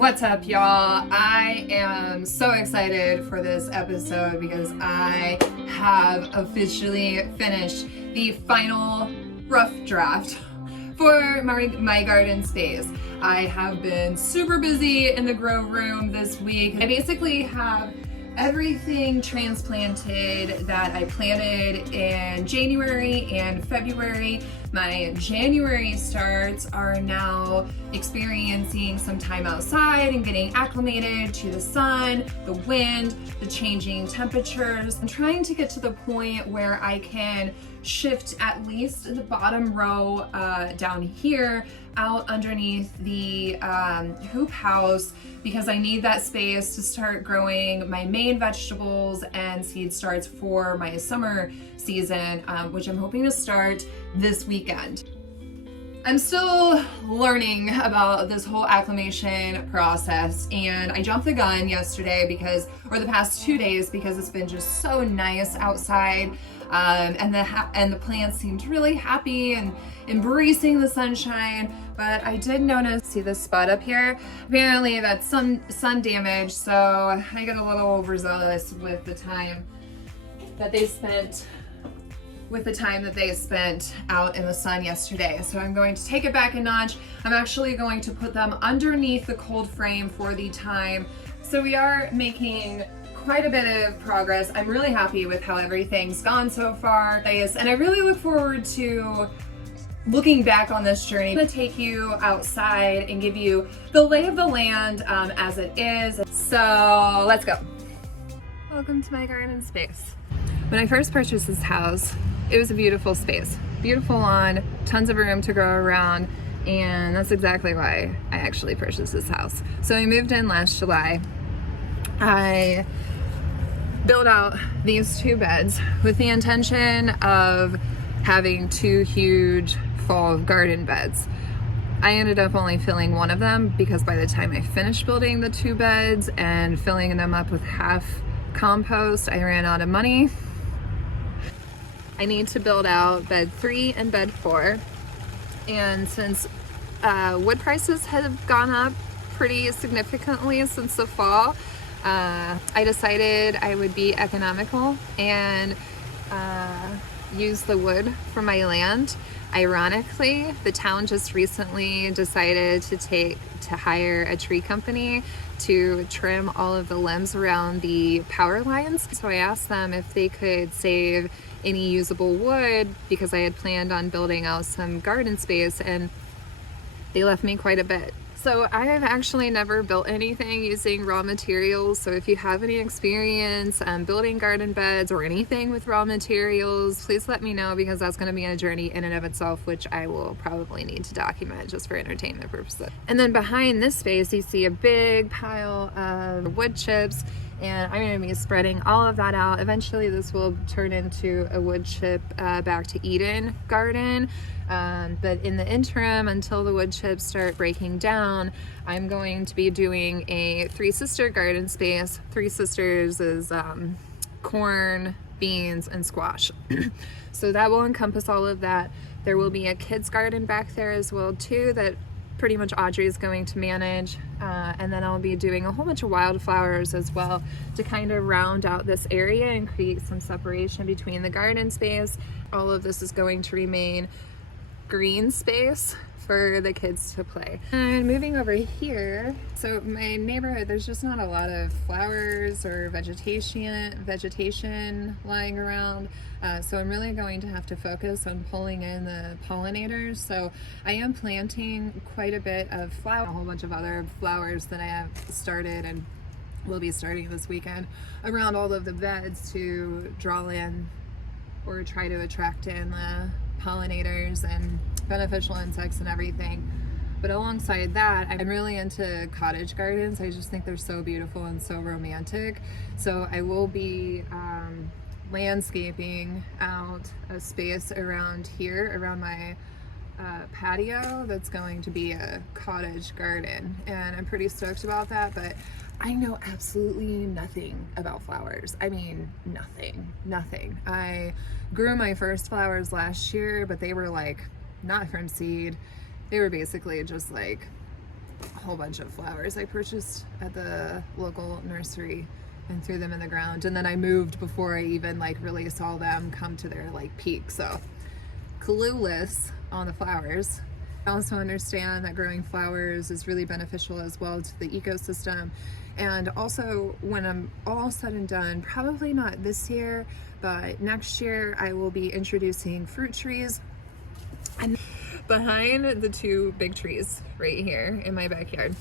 What's up, y'all? I am so excited for this episode because I have officially finished the final rough draft for my garden space. I have been super busy in the grow room this week. I basically have everything transplanted that I planted in January and February. My January starts are now experiencing some time outside and getting acclimated to the sun, the wind, the changing temperatures. I'm trying to get to the point where I can shift at least the bottom row down here out underneath the hoop house because I need that space to start growing my main vegetables and seed starts for my summer season, which I'm hoping to start this weekend. I'm still learning about this whole acclimation process, and I jumped the gun yesterday or the past 2 days because it's been just so nice outside. And the plants seemed really happy and embracing the sunshine, but I did notice, see this spot up here? Apparently that's sun damage, so I got a little overzealous with the time that they spent out in the sun yesterday. So I'm going to take it back a notch. I'm actually going to put them underneath the cold frame for the time. So we are making quite a bit of progress. I'm really happy with how everything's gone so far. And I really look forward to looking back on this journey. I'm gonna take you outside and give you the lay of the land as it is. So let's go. Welcome to my garden space. When I first purchased this house, it was a beautiful space. Beautiful lawn, tons of room to grow around, and that's exactly why I actually purchased this house. So we moved in last July. I built out these 2 beds with the intention of having 2 huge fall garden beds. I ended up only filling one of them because by the time I finished building the 2 beds and filling them up with half compost, I ran out of money. I need to build out bed 3 and bed 4, and since wood prices have gone up pretty significantly since the fall, I decided I would be economical and use the wood from my land. Ironically, the town just recently decided to hire a tree company to trim all of the limbs around the power lines. So I asked them if they could save any usable wood because I had planned on building out some garden space, and they left me quite a bit. So I have actually never built anything using raw materials. So if you have any experience building garden beds or anything with raw materials, please let me know because that's going to be a journey in and of itself, which I will probably need to document just for entertainment purposes. And then behind this space, you see a big pile of wood chips, and I'm going to be spreading all of that out. Eventually this will turn into a wood chip back to Eden garden. But in the interim, until the wood chips start breaking down, I'm going to be doing a 3 sister garden space. 3 sisters is corn, beans, and squash. So that will encompass all of that. There will be a kids garden back there as well too that pretty much Audrey is going to manage. And then I'll be doing a whole bunch of wildflowers as well to kind of round out this area and create some separation between the garden space. All of this is going to remain green space for the kids to play. And moving over here, so my neighborhood, there's just not a lot of flowers or vegetation lying around. So I'm really going to have to focus on pulling in the pollinators. So I am planting quite a bit of a whole bunch of other flowers that I have started and will be starting this weekend around all of the beds to draw in or try to attract in the pollinators and beneficial insects and everything. But alongside that, I'm really into cottage gardens. I just think they're so beautiful and so romantic. So I will be landscaping out a space around here, around my patio, that's going to be a cottage garden. And I'm pretty stoked about that, but I know absolutely nothing about flowers. I mean, nothing. I grew my first flowers last year, but they were like not from seed. They were basically just like whole bunch of flowers I purchased at the local nursery and threw them in the ground, and then I moved before I even like really saw them come to their like peak. So clueless on the flowers. I also understand that growing flowers is really beneficial as well to the ecosystem. And also, when I'm all said and done, probably not this year, but next year, I will be introducing fruit trees. And behind the two big trees right here in my backyard,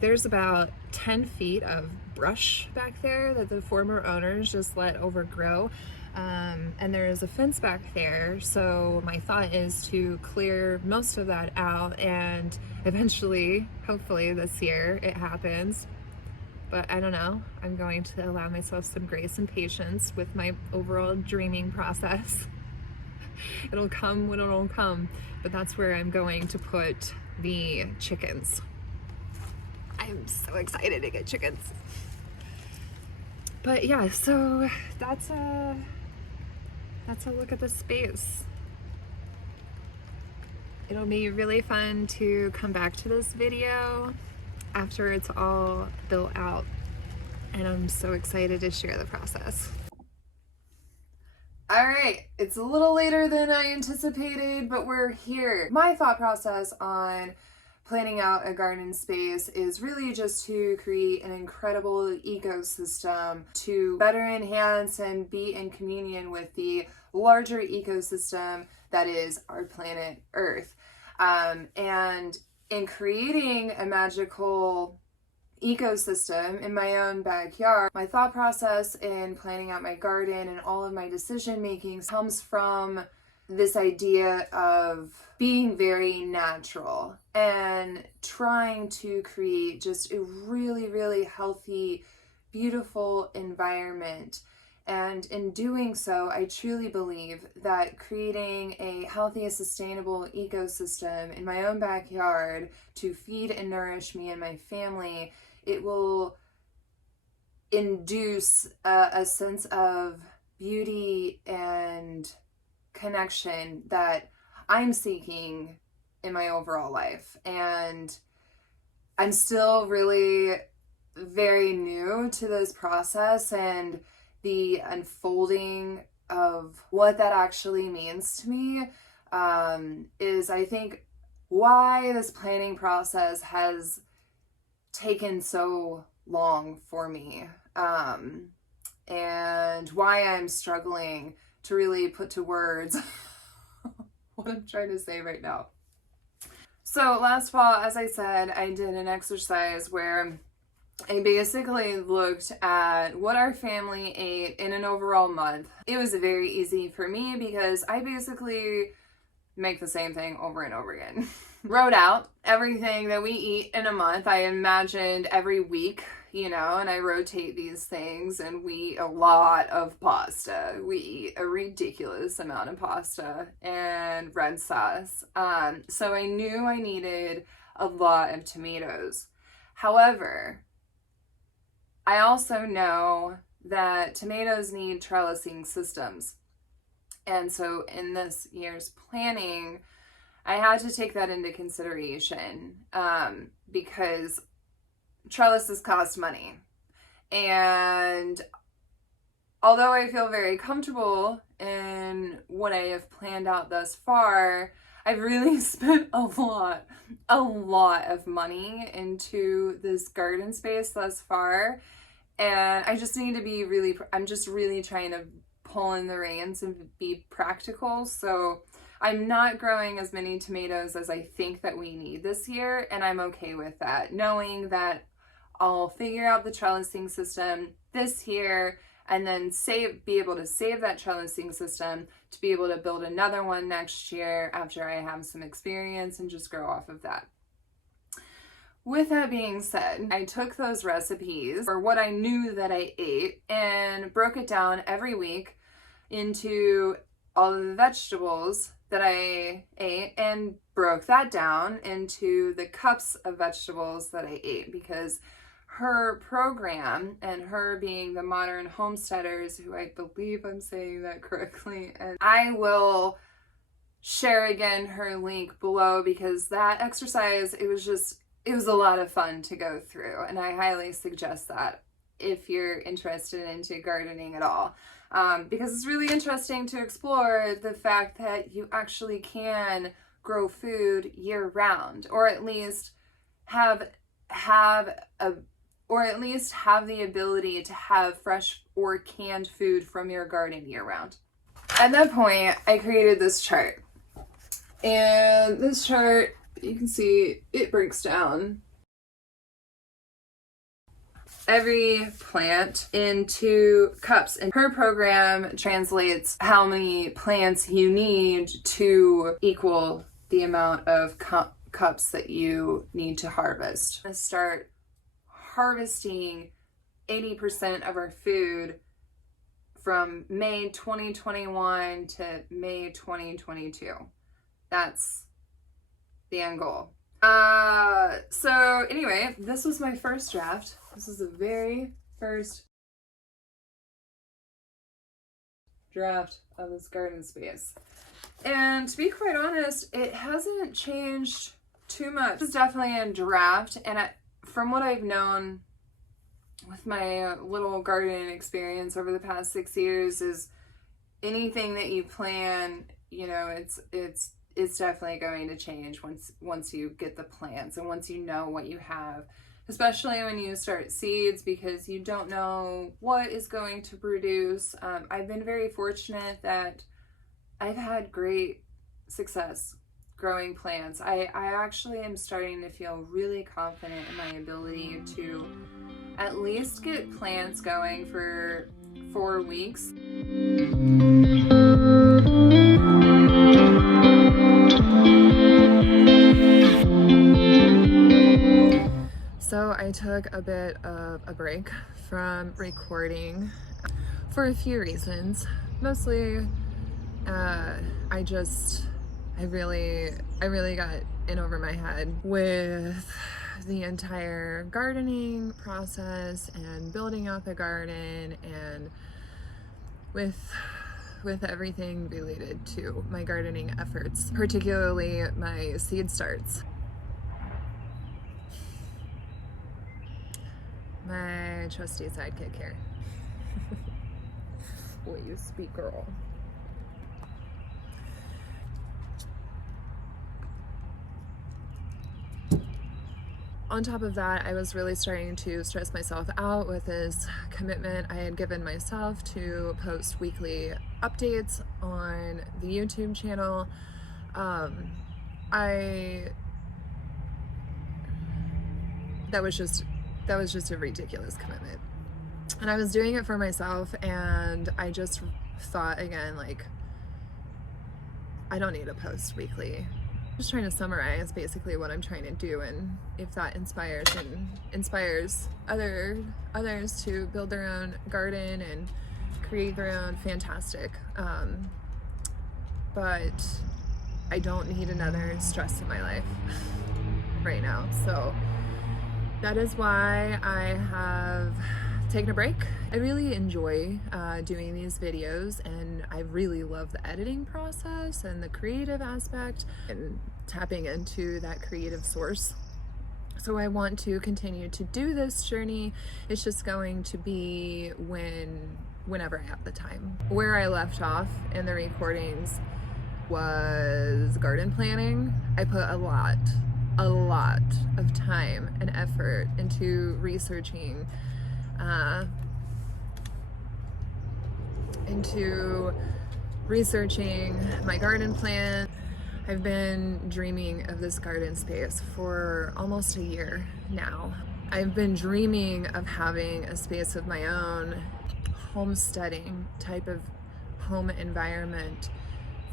there's about 10 feet of brush back there that the former owners just let overgrow. And there's a fence back there, so my thought is to clear most of that out, and eventually, hopefully this year, it happens. But I don't know, I'm going to allow myself some grace and patience with my overall dreaming process. It'll come when it'll come, but that's where I'm going to put the chickens. I'm so excited to get chickens. But yeah, so that's a look at the space. It'll be really fun to come back to this video after it's all built out, and I'm so excited to share the process. All right, it's a little later than I anticipated, but we're here. My thought process on planning out a garden space is really just to create an incredible ecosystem to better enhance and be in communion with the larger ecosystem that is our planet Earth. And in creating a magical ecosystem in my own backyard, my thought process in planning out my garden and all of my decision making comes from this idea of being very natural and trying to create just a really, really healthy, beautiful environment. And in doing so, I truly believe that creating a healthy and sustainable ecosystem in my own backyard to feed and nourish me and my family, it will induce a sense of beauty and connection that I'm seeking in my overall life. And I'm still really very new to this process and the unfolding of what that actually means to me is, I think, why this planning process has taken so long for me, and why I'm struggling to really put to words what I'm trying to say right now. So last fall, as I said, I did an exercise where I basically looked at what our family ate in an overall month. It was very easy for me because I basically make the same thing over and over again. Wrote out everything that we eat in a month. I imagined every week, and I rotate these things, and we eat a lot of pasta. We eat a ridiculous amount of pasta and red sauce. So I knew I needed a lot of tomatoes. However, I also know that tomatoes need trellising systems. And so in this year's planning, I had to take that into consideration because trellises cost money. And although I feel very comfortable in what I have planned out thus far, I've really spent a lot of money into this garden space thus far. And I just need to be I'm just really trying to pull in the reins and be practical. So I'm not growing as many tomatoes as I think that we need this year, and I'm okay with that, knowing that I'll figure out the trellising system this year and then be able to save that trellising system to be able to build another one next year after I have some experience and just grow off of that. With that being said, I took those recipes, or what I knew that I ate, and broke it down every week into all of the vegetables that I ate, and broke that down into the cups of vegetables that I ate, because her program, and her being the Modern Homesteaders, who I believe I'm saying that correctly, and I will share again her link below, because that exercise, it was a lot of fun to go through, and I highly suggest that if you're interested into gardening at all, because it's really interesting to explore the fact that you actually can grow food year round, or at least have the ability to have fresh or canned food from your garden year round. At that point, I created this chart. And this chart, you can see it breaks down every plant into cups, and her program translates how many plants you need to equal the amount of cups that you need to harvest. Let's start harvesting 80% of our food from May 2021 to May 2022. That's the end goal. So anyway, this was my first draft. This is the very first draft of this garden space. And to be quite honest, it hasn't changed too much. It's definitely a draft, and from what I've known with my little garden experience over the past 6 years, is anything that you plan, you know, it's definitely going to change once you get the plants and once you know what you have, especially when you start seeds, because you don't know what is going to produce. I've been very fortunate that I've had great success growing plants. I actually am starting to feel really confident in my ability to at least get plants going for 4 weeks. So I took a bit of a break from recording for a few reasons. Mostly, I really got in over my head with the entire gardening process and building out the garden, and with everything related to my gardening efforts, particularly my seed starts. My trusty sidekick here. Will you speak, girl? On top of that, I was really starting to stress myself out with this commitment I had given myself to post weekly updates on the YouTube channel. That was just a ridiculous commitment. And I was doing it for myself, and I just thought again, like, I don't need to post weekly. Just trying to summarize basically what I'm trying to do, and if that inspires others to build their own garden and create their own, fantastic. But I don't need another stress in my life right now. So that is why I have taken a break. I really enjoy doing these videos, and I really love the editing process and the creative aspect and tapping into that creative source. So I want to continue to do this journey. It's just going to be whenever I have the time. Where I left off in the recordings was garden planning. I put a lot of time and effort into researching my garden plan. I've been dreaming of this garden space for almost a year now. I've been dreaming of having a space of my own, homesteading type of home environment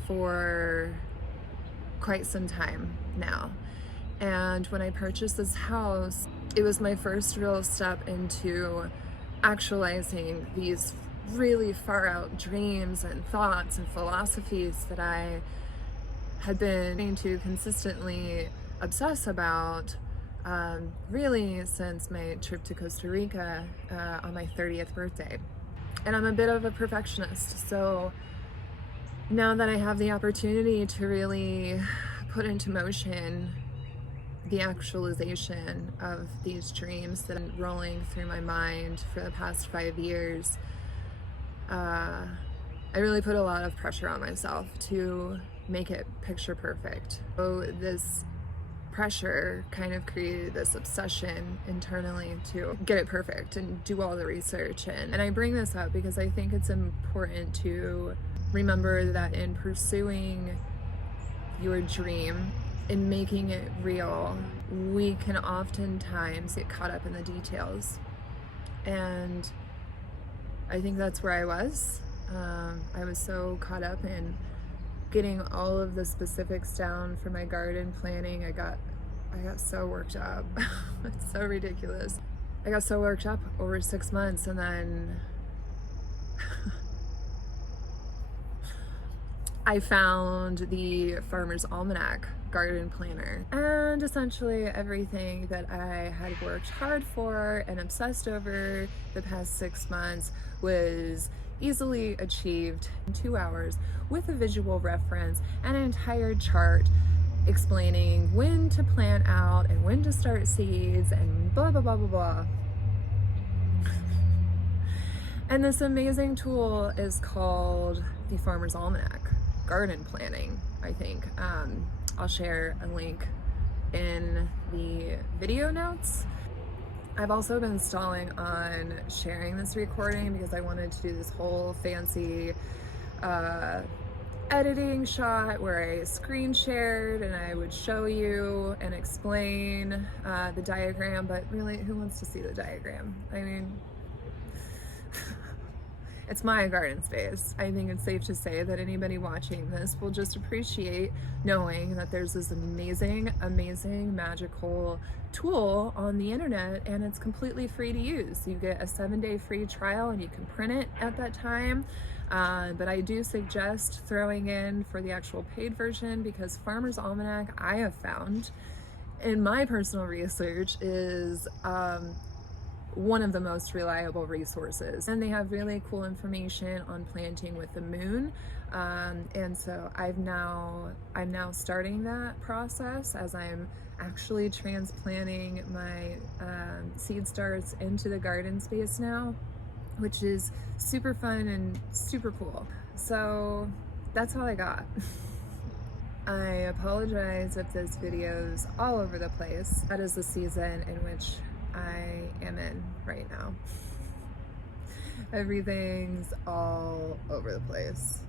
for quite some time now. And when I purchased this house, it was my first real step into actualizing these really far out dreams and thoughts and philosophies that I had been to consistently obsess about really since my trip to Costa Rica on my 30th birthday. And I'm a bit of a perfectionist, so now that I have the opportunity to really put into motion the actualization of these dreams that are rolling through my mind for the past 5 years, I really put a lot of pressure on myself to make it picture perfect. So this pressure kind of created this obsession internally to get it perfect and do all the research. And I bring this up because I think it's important to remember that in pursuing your dream, in making it real, we can oftentimes get caught up in the details. And I think that's where I was. I was so caught up in getting all of the specifics down for my garden planning. I got so worked up. It's so ridiculous. I got so worked up over 6 months, and then I found the Farmer's Almanac garden planner, and essentially everything that I had worked hard for and obsessed over the past 6 months was easily achieved in 2 hours with a visual reference and an entire chart explaining when to plant out and when to start seeds and blah blah blah blah blah. And this amazing tool is called the Farmer's Almanac garden planning, I think. I'll share a link in the video notes. I've also been stalling on sharing this recording because I wanted to do this whole fancy editing shot where I screen shared and I would show you and explain the diagram, but really, who wants to see the diagram? I mean, it's my garden space. I think it's safe to say that anybody watching this will just appreciate knowing that there's this amazing, magical tool on the internet, and it's completely free to use. You get a 7-day free trial and you can print it at that time. But I do suggest throwing in for the actual paid version, because Farmer's Almanac, I have found in my personal research, is one of the most reliable resources, and they have really cool information on planting with the moon, and so I'm now starting that process as I'm actually transplanting my seed starts into the garden space now, which is super fun and super cool. So that's all I got. I apologize if this video's all over the place. That is the season in which I am in right now. Everything's all over the place.